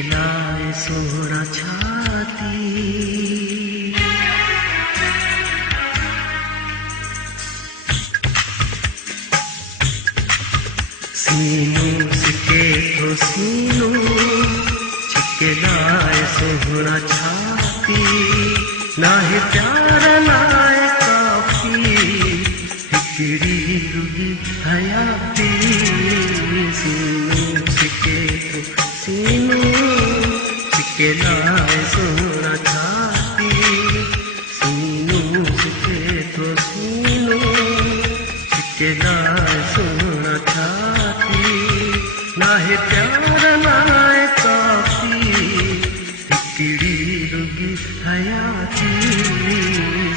चिकनाए सोना छाती, सीनों सिके तो सीनों चिकनाए सोना छाती, ना ही प्यार नाए काफी, हिकड़ी रुगी हयाती। सीनों सिके तो सीनों चिकनाए सोना छाती, सीनों सिके तो सीनों चिकनाए सोना छाती, ना ही प्यार नाए काफी, हिकड़ी रुगी हयाती।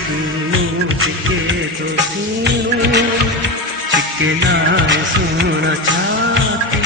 सीनों सिके तो सीनों चिकनाए सोना छाती।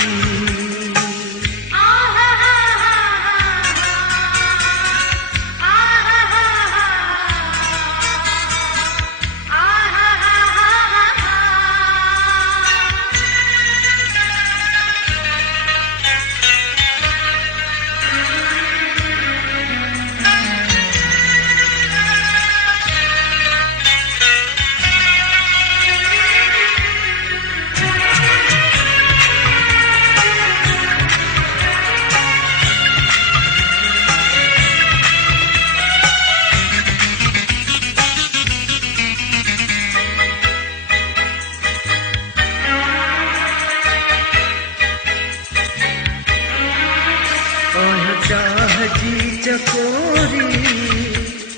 जी चकोरी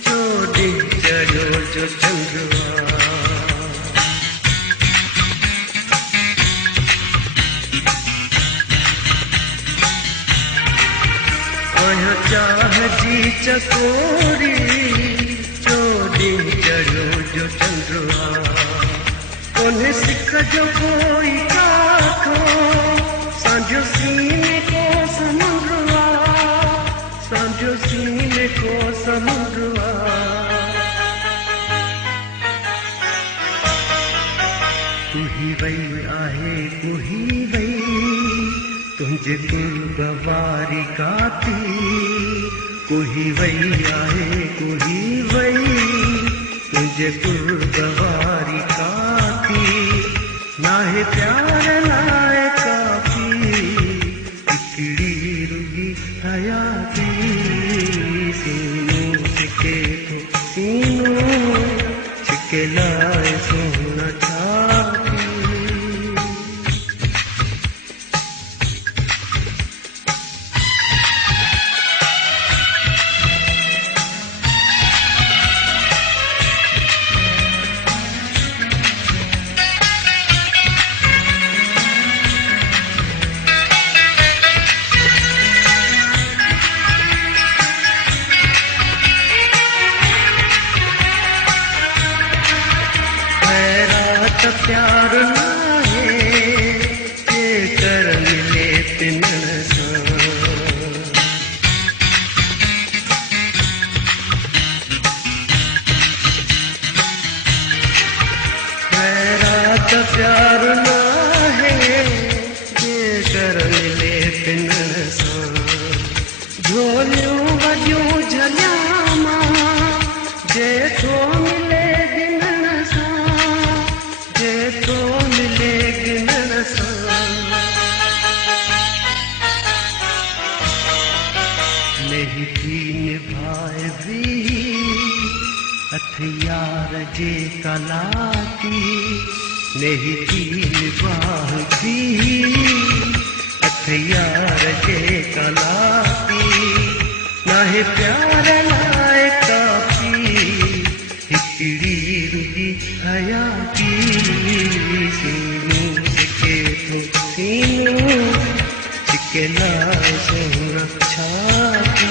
चोटी चढ़ो जो चंद्रमा, चाह जी चकोरी चोटी चढ़ो जो चंद्रमा, उन्हें सिख जो कोई काखो सांझो सीने को समुद्रवा, सांझो सीने को समुद्रवा। कुही वही आहे कुही वही तुझे गुलगवारी गाती, कुही वही आहे कुही वही तुझे गुलगवारी गाती, ना है प्यार नाए काफी, हिकड़ी रुगी हयाती। सीनों सिके तो सीनों चिकनाए सोना छाती। प्यार नाहे के कर मिले तिनन सा, खैरात प्यार नाहे के कर मिले तिनन सा, झोलियूं वॾियूं झलियामा जेठो मिले गिनन सा, तो मिलेगी नसा। नहीं थी निभाए भी हथियार जे कलाती, नहीं थी निभाह भी हथियार जे कलाती, ना है प्यार नाए काफी, हिकड़ी रुगी हयाती। सीनों सिके तो सीनों चिकनाए सोना छाती।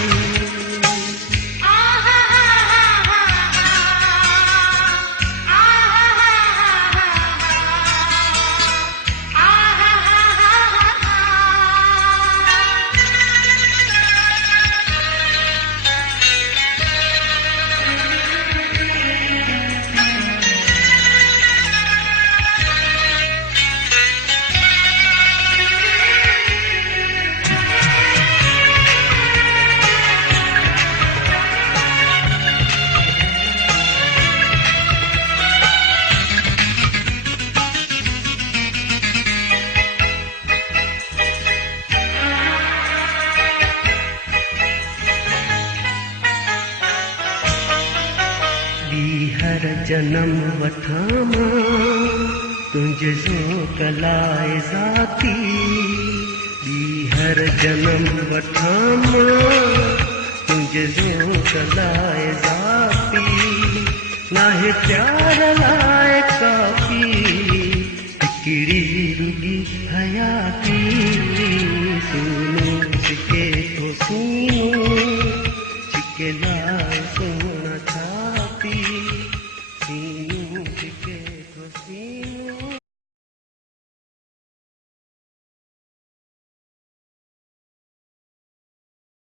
हर जन्म वठामा तुझे जो कलाए जाती हर जन्म वठामा तुझे जो कलाए जाती नाहे प्यार लाए काफी टिकड़ी रुगी हयाती सुनो चिके तो सुनो चिके ला